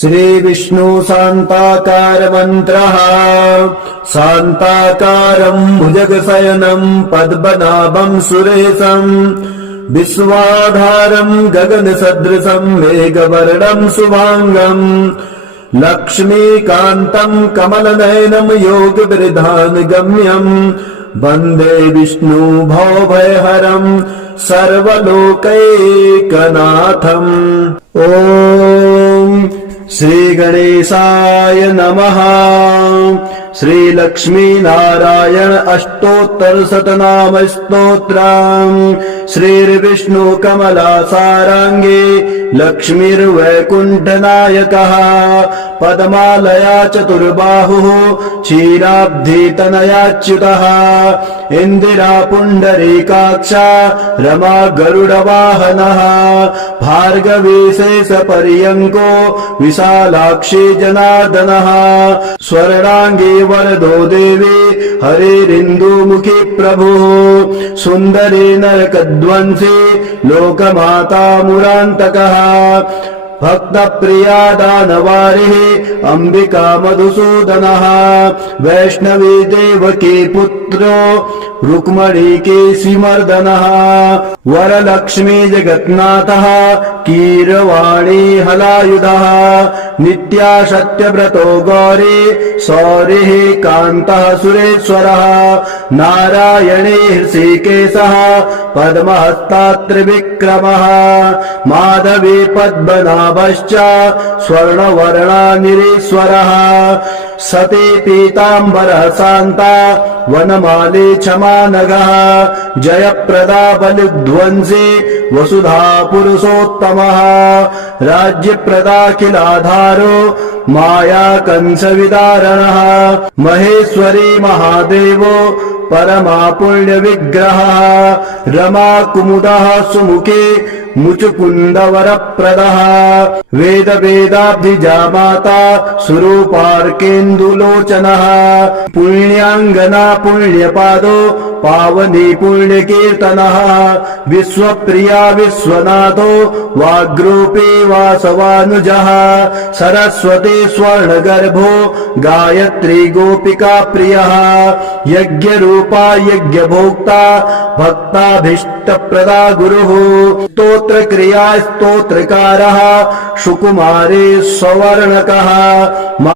श्रीविष्णु शान्ताकार मन्त्रः शान्ताकारम् भुजगशयनम् पद्मनाभम् सुरेशम् विश्वाधारम् गगनसदृशम् मेघवर्णम् शुभाङ्गम् लक्ष्मीकान्तम् कमलनयनम् योगविधानगम्यम् वन्दे विष्णु भवभयहरम् सर्वलोकैकनाथम्। ॐ श्रीगणेशाय नमः। श्रीलक्ष्मीनारायण अष्टोत्तरशतनाम स्तोत्रम्। श्रीर्विष्णु कमला साराङ्गे लक्ष्मीर्वैकुण्ठनायकः पद्मालया चतुर्बाहुः क्षीराब्धितनयाच्युतः इन्दिरा पुण्डरीकाक्षा रमा गरुडवाहनः भार्गवी शेषपर्यङ्को विशालाक्षी जनार्दनः स्वर्णाङ्गी वरदो देवी हरिरिन्दुमुखी प्रभुः सुन्दरी नरकध्वंसी लोकमाता मुरान्तकः भक्तप्रिया दानवारिः अम्बिका मधुसूदनः वैष्णवी देवकी पुत्रो रुक्मणी केशिमर्दनः वरलक्ष्मी जगन्नाथः कीरवाणी हलायुधः नित्या सत्यव्रतो गौरी सौरिः कान्तः सुरेश्वरः नारायणी हृषिकेशः पद्महस्तात्रिविक्रमः माधवी पद्मनाभश्च स्वर्णवर्णानिरीश्वरः सती पीताम्बरः शान्ता वनमाली क्षमानगः जयप्रदा बलिध्वंसी वसुधा पुरुषोत्तमः राज्यप्रदाखिलाधारो माया कंसविदारणः महेश्वरी महादेवो परमा पुण्यविग्रहः रमा कुमुदः सुमुखे मुचुकुन्दवरप्रदः वेद वेदाब्धिजा माता सुरूपार्केन्दुलोचनः पुण्याङ्गना पुण्यपादो पावनी पुण्यकीर्तनः विश्वप्रिया विश्वनाथो वाग्रूपी वासवानुजः सरस्वती स्वर्णगर्भो गायत्री गोपिका प्रियः यज्ञरूपा यज्ञभोक्ता भक्ताभीष्टप्रदा गुरुः स्तोत्रक्रिया स्तोत्रकारः सुकुमारी सवर्णकः